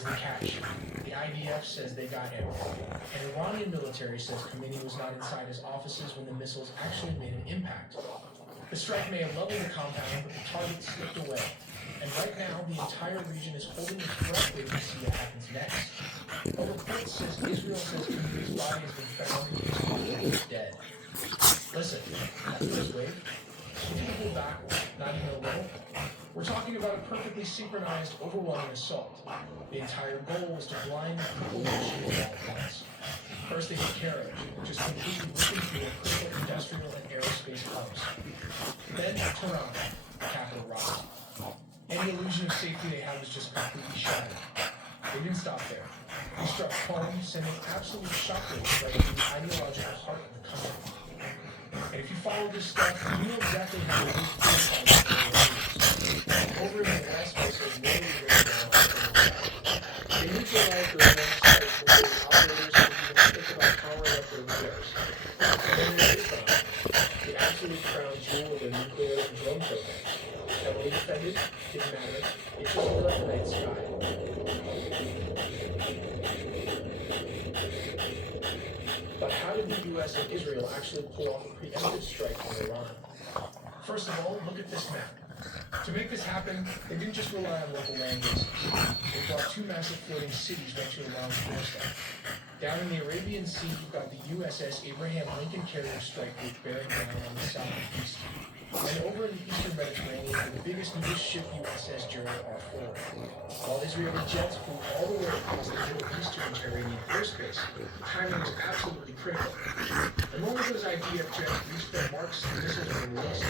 here's the catch. The IDF says they got him. And Iranian military says Khomeini was not inside his offices when the missiles actually made an impact. The strike may have leveled the compound, but the target slipped away. And right now, the entire region is holding its breath waiting to see what happens next. A report says Israel says Khomeini's body has been found and he's dead. Listen, at first wave, we need to pull back, not even a little. We're talking about a perfectly synchronized, overwhelming assault. The entire goal was to blind the people who shoot at all once. First they hit Kerch, which is completely ripping through a critical industrial and aerospace hubs. Then Tehran, the capital rocked. Any illusion of safety they had was just completely shattered. They didn't stop there. They struck home, sending absolute shockwaves right into the ideological heart of the country. And if you follow this stuff, you know exactly how it is. Over in the West, they said literally right now. They neutralized their own sites before the operators could even think about powering up their radars. And then there's Islam, the absolute crown jewel of the nuclear and drone program. And when they defended, didn't matter. It just lit up the night sky. But how did the US and Israel actually pull off a preemptive strike on Iran? First of all, look at this map. To make this happen, they didn't just rely on local land bases. They brought two massive floating cities right to Iran's doorstep. Down in the Arabian Sea, you've got the USS Abraham Lincoln carrier strike group bearing down on the south and east. And over in the eastern Mediterranean, the biggest newest ship USS Gerald R. Ford. While Israeli jets flew all the way across the Middle Eastern Iranian airspace, the timing was absolutely critical. The moment those IDF jets reached their marks, the missiles were released.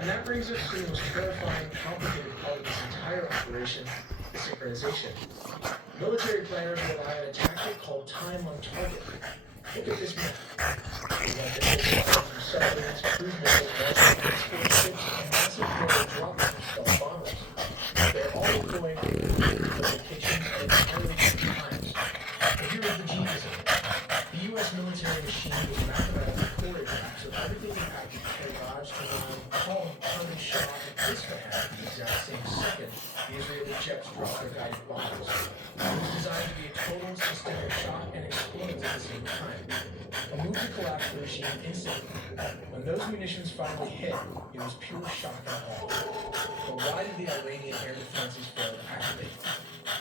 And that brings us to the most terrifying, complicated part of this entire operation, the synchronization. Military planners rely on a tactic called time on target. Look at this map. We have missiles from submarines, cruise missiles, transport ships, and massive global droppers of stealth bombers. They're all deployed to locations at entirely different times. But here is the genius of it. The U.S. military machine was mathematically choreographed so everything that had to Kerch, Tehran, Qom, Kerman, Shah, and Isfahan at the exact same second the Israeli jets dropped their guided bombs. It was designed to be a total systemic shock and explodes at the same time. A move to collapse the regime instantly. When those munitions finally hit, it was pure shock and awe. But why did the Iranian air defenses fail to activate?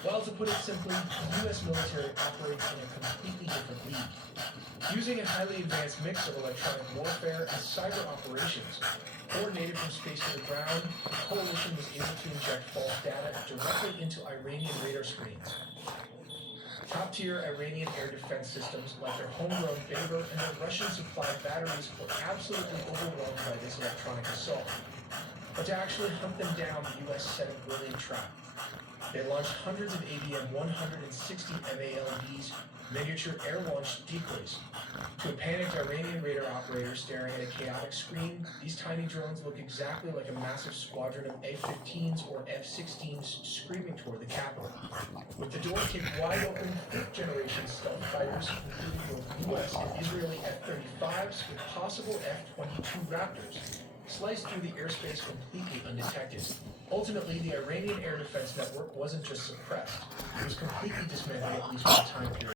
Well, to put it simply, the U.S. military operates in a completely different league. Using a highly advanced mix of electronic warfare and cyber operations, coordinated from space to the ground, the coalition was able to inject false data directly into Iranian radar screens. Top-tier Iranian air defense systems, like their homegrown Beirut and their Russian-supplied batteries, were absolutely overwhelmed by this electronic assault. But to actually hunt them down, the U.S. set a brilliant trap. They launched hundreds of ABM-160 MALDs, miniature air-launched decoys. To a panicked Iranian radar operator staring at a chaotic screen, these tiny drones look exactly like a massive squadron of F-15s or F-16s screaming toward the capital. With the door kicked wide open, fifth-generation stealth fighters, including both U.S. and Israeli F-35s with possible F-22 Raptors, sliced through the airspace completely undetected. Ultimately, the Iranian air defense network wasn't just suppressed, it was completely dismantled at least one time period.